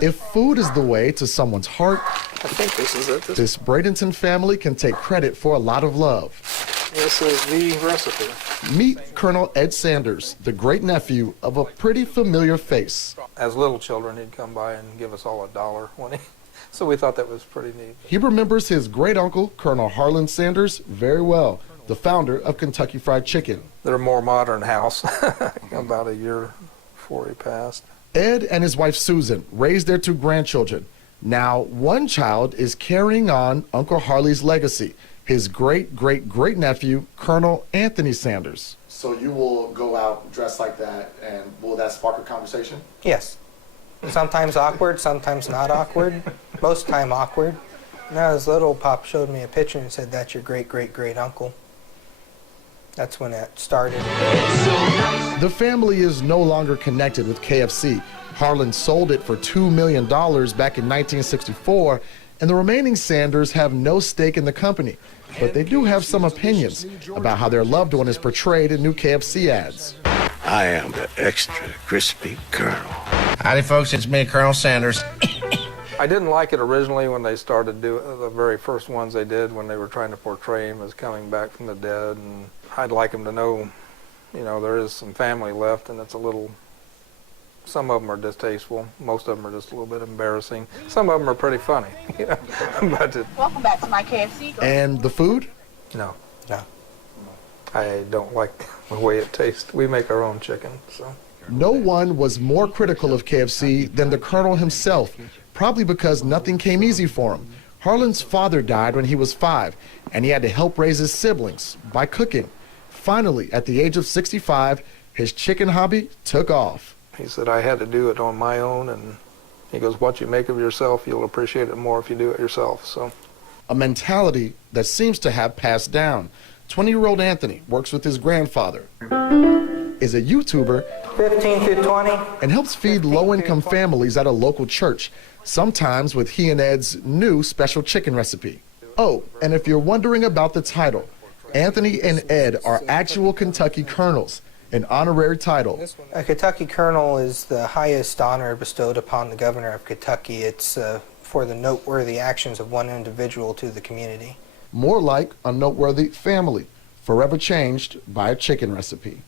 If food is the way to someone's heart, I think this is it. this Bradenton family can take credit for a lot of love. This is the recipe. Meet Colonel Ed Sanders, the great-nephew of a pretty familiar face. As little children, he'd come by and give us all $1 when he... So we thought that was pretty neat. He remembers his great-uncle, Colonel Harlan Sanders, very well, the founder of Kentucky Fried Chicken. They're a more modern house, about a year before he passed. Ed and his wife Susan raised their 2 grandchildren. Now, one child is carrying on Uncle Harley's legacy, his great-great-great-nephew, Colonel Anthony Sanders. So you will go out dressed like that, and will that spark a conversation? Yes. Sometimes awkward, sometimes not awkward. Most time awkward. When I was little, Pop showed me a picture and said, "That's your great-great-great-uncle." That's when it started. The family is no longer connected with KFC. Harlan sold it for $2 million back in 1964, and the remaining Sanders have no stake in the company. But they do have some opinions about how their loved one is portrayed in new KFC ads. I am the extra crispy Colonel. Howdy, folks. It's me, Colonel Sanders. I didn't like it originally when they started doing the very first ones they did when they were trying to portray him as coming back from the dead. And I'd like him to know, you know, there is some family left, and it's a little... Some of them are distasteful. Most of them are just a little bit embarrassing. Some of them are pretty funny. You know? Welcome back to my KFC. And the food? No. No. I don't like the way it tastes. We make our own chicken, so... No one was more critical of KFC than the Colonel himself, probably because nothing came easy for him. Harlan's father died when he was 5, and he had to help raise his siblings by cooking. Finally, at the age of 65, his chicken hobby took off. He said, I had to do it on my own, and he goes, what you make of yourself, you'll appreciate it more if you do it yourself, so. A mentality that seems to have passed down. 20-year-old Anthony works with his grandfather, is a YouTuber, 15 to 20. and helps feed low-income families at a local church, sometimes with he and Ed's new special chicken recipe. Oh, and if you're wondering about the title, Anthony and Ed are actual Kentucky colonels, an honorary title. A Kentucky Colonel is the highest honor bestowed upon the governor of Kentucky. It's for the noteworthy actions of one individual to the community. More like a noteworthy family, forever changed by a chicken recipe.